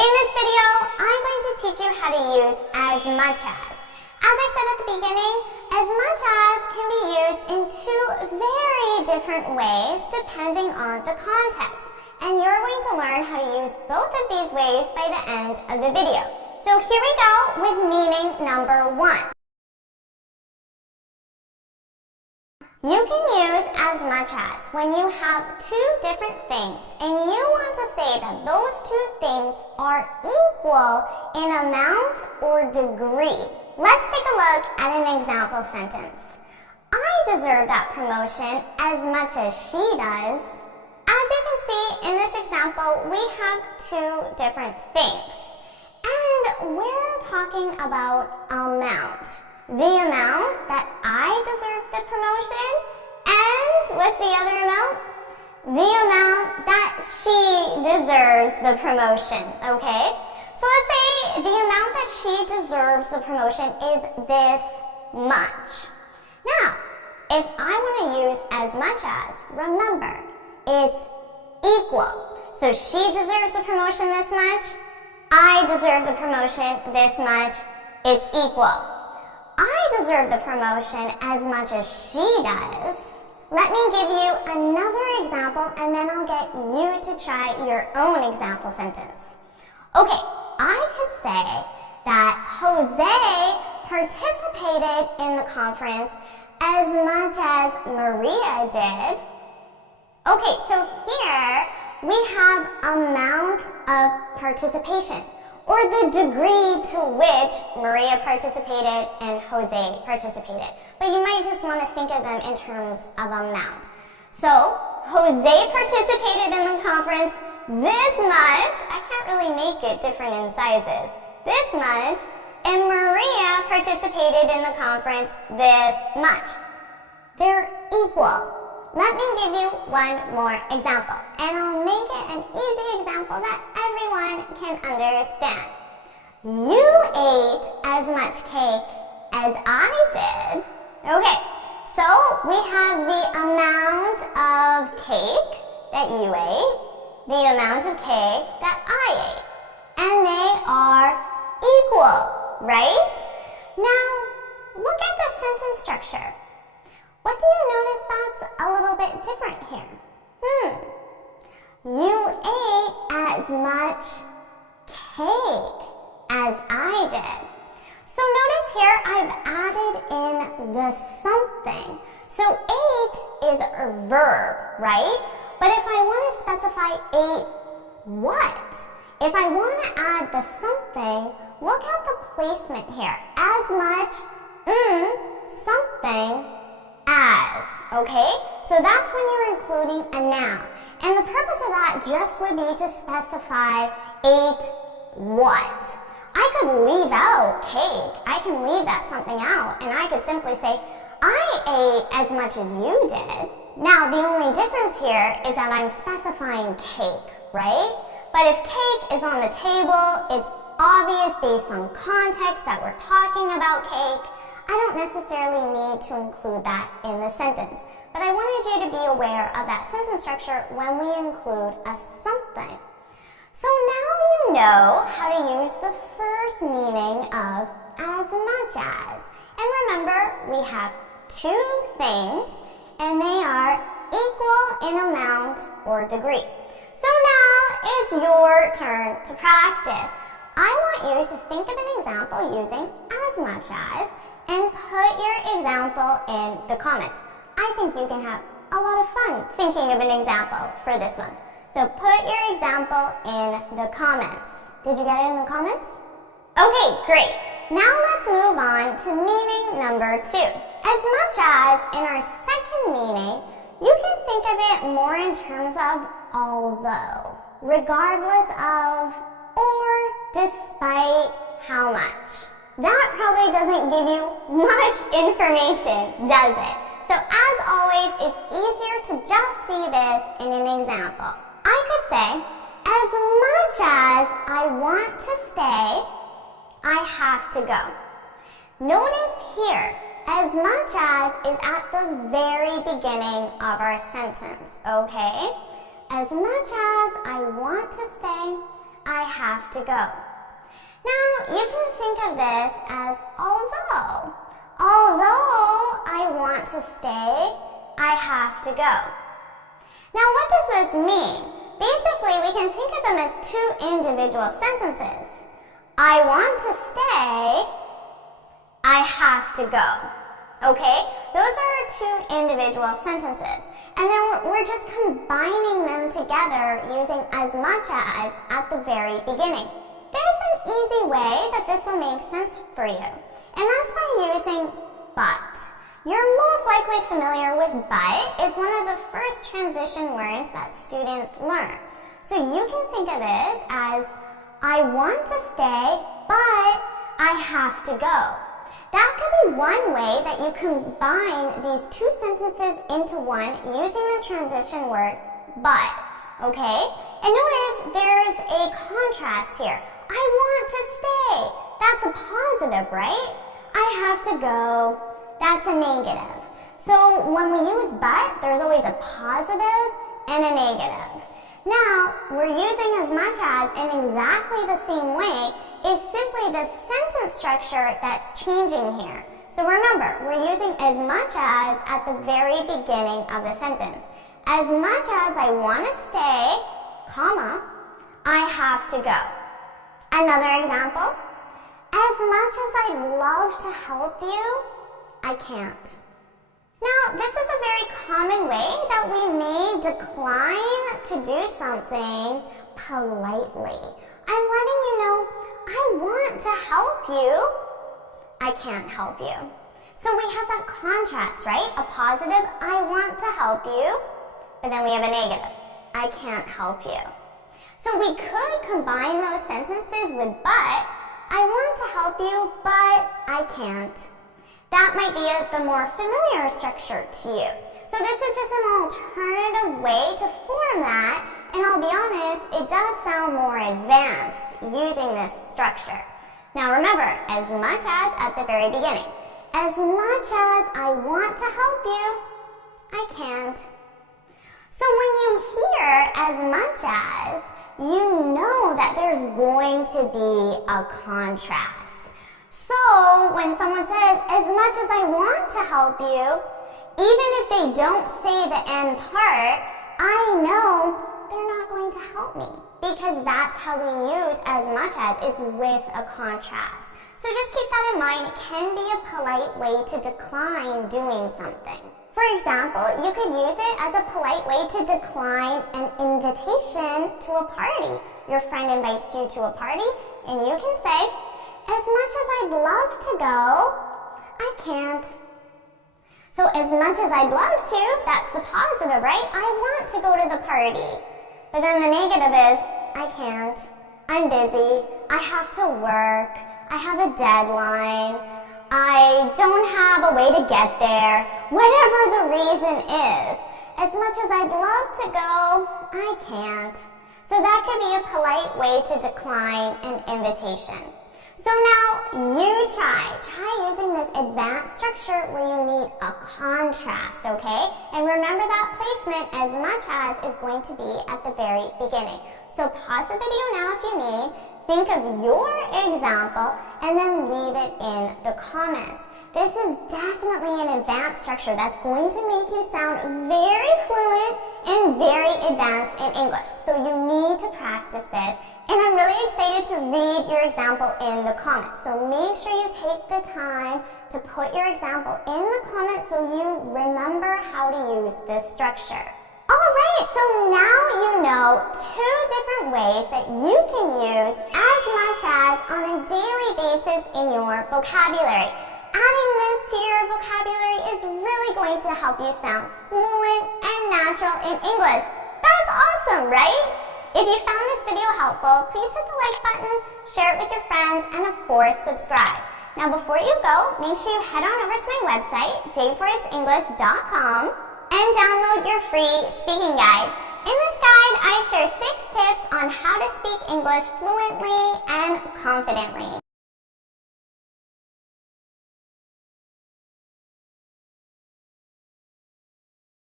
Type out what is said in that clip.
In this video, I'm going to teach you how to use as much as. As I said at the beginning, as much as can be used in two very different ways depending on the context. And you're going to learn how to use both of these ways by the end of the video. So here we go with meaning number one. You can use as much as when you have two different things and you want to say that those two things are equal in amount or degree. Let's take a look at an example sentence. I deserve that promotion as much as she does. As you can see in this example, we have two different things. And we're talking about amount. The amount that I deserve the promotion, and what's the other amount? The amount that she deserves the promotion, okay? So let's say the amount that she deserves the promotion is this much. Now, if I want to use as much as, remember, it's equal. So she deserves the promotion this much, I deserve the promotion this much, it's equal. I deserve the promotion as much as she does. Let me give you another example and then I'll get you to try your own example sentence. Okay, I could say that Jose participated in the conference as much as Maria did. Okay, so here we have amount of participation, or the degree to which Maria participated and Jose participated. But you might just want to think of them in terms of amount. So, Jose participated in the conference this much. I can't really make it different in sizes. This much. And Maria participated in the conference this much. They're equal. Let me give you one more example, and I'll make it an easy example that everyone can understand. You ate as much cake as I did. Okay, so we have the amount of cake that you ate, the amount of cake that I ate, and they are equal, right? Now, look at the sentence structure. What do you notice that's a little bit different here? You ate as much cake as I did. So notice here I've added in the something. So ate is a verb, right? But if I want to specify ate what? If I want to add the something, look at the placement here. As much, something, as, okay? So that's when you're including a noun. And the purpose of that just would be to specify ate what. I could leave out cake. I can leave that something out and I could simply say, I ate as much as you did. Now, the only difference here is that I'm specifying cake, right? But if cake is on the table, it's obvious based on context that we're talking about cake. I don't necessarily need to include that in the sentence, but I wanted you to be aware of that sentence structure when we include a something. So now you know how to use the first meaning of as much as. And remember, we have two things, and they are equal in amount or degree. So now it's your turn to practice. I want you to think of an example using as much as, and put your example in the comments. I think you can have a lot of fun thinking of an example for this one. So put your example in the comments. Did you get it in the comments? Okay, great. Now let's move on to meaning number two. As much as in our second meaning, you can think of it more in terms of although, regardless of, or despite how much. That probably doesn't give you much information, does it? So as always, it's easier to just see this in an example. I could say, as much as I want to stay, I have to go. Notice here, as much as is at the very beginning of our sentence, okay? As much as I want to stay, I have to go. Now, you can think of this as although. Although I want to stay, I have to go. Now, what does this mean? Basically, we can think of them as two individual sentences. I want to stay, I have to go. Okay? Those are our two individual sentences. And then we're just combining them together using as much as at the very beginning. There's an easy way that this will make sense for you, and that's by using but. You're most likely familiar with but. It's one of the first transition words that students learn. So you can think of this as I want to stay, but I have to go. That could be one way that you combine these two sentences into one using the transition word but. Okay? And notice there's a contrast here. I want to stay. That's a positive, right? I have to go. That's a negative. So when we use but, there's always a positive and a negative. Now, we're using as much as in exactly the same way. It's simply the sentence structure that's changing here. So remember, we're using as much as at the very beginning of the sentence. As much as I want to stay, comma, I have to go. Another example, as much as I'd love to help you, I can't. Now, this is a very common way that we may decline to do something politely. I'm letting you know, I want to help you, I can't help you. So we have that contrast, right? A positive, I want to help you, but then we have a negative, I can't help you. So we could combine those sentences with but. I want to help you, but I can't. That might be the more familiar structure to you. So this is just an alternative way to format, and I'll be honest, it does sound more advanced using this structure. Now remember, as much as at the very beginning. As much as I want to help you, I can't. So when you hear as much as, you know that there's going to be a contrast. So when someone says, as much as I want to help you, even if they don't say the end part, I know they're not going to help me, because that's how we use as much as, is with a contrast. So just keep that in mind. It can be a polite way to decline doing something. For example, you could use it as a polite way to decline an invitation to a party. Your friend invites you to a party, and you can say, as much as I'd love to go, I can't. So as much as I'd love to, that's the positive, right? I want to go to the party. But then the negative is, I can't. I'm busy. I have to work. I have a deadline. I don't have a way to get there. Whatever the reason is, as much as I'd love to go, I can't. So that could be a polite way to decline an invitation. So now you try using this advanced structure where you need a contrast, okay? And remember that placement, as much as, is going to be at the very beginning. So pause the video now if you need, think of your example, and then leave it in the comments. This is definitely an advanced structure that's going to make you sound very fluent and very advanced in English. So you need to practice this. And I'm really excited to read your example in the comments. So make sure you take the time to put your example in the comments so you remember how to use this structure. Alright, so now you know 2 different ways that you can use as much as on a daily basis in your vocabulary. Adding this to your vocabulary is really going to help you sound fluent and natural in English. That's awesome, right? If you found this video helpful, please hit the like button, share it with your friends, and of course, subscribe. Now before you go, make sure you head on over to my website, jforrestenglish.com, and download your free speaking guide. In this guide, I share 6 tips on how to speak English fluently and confidently.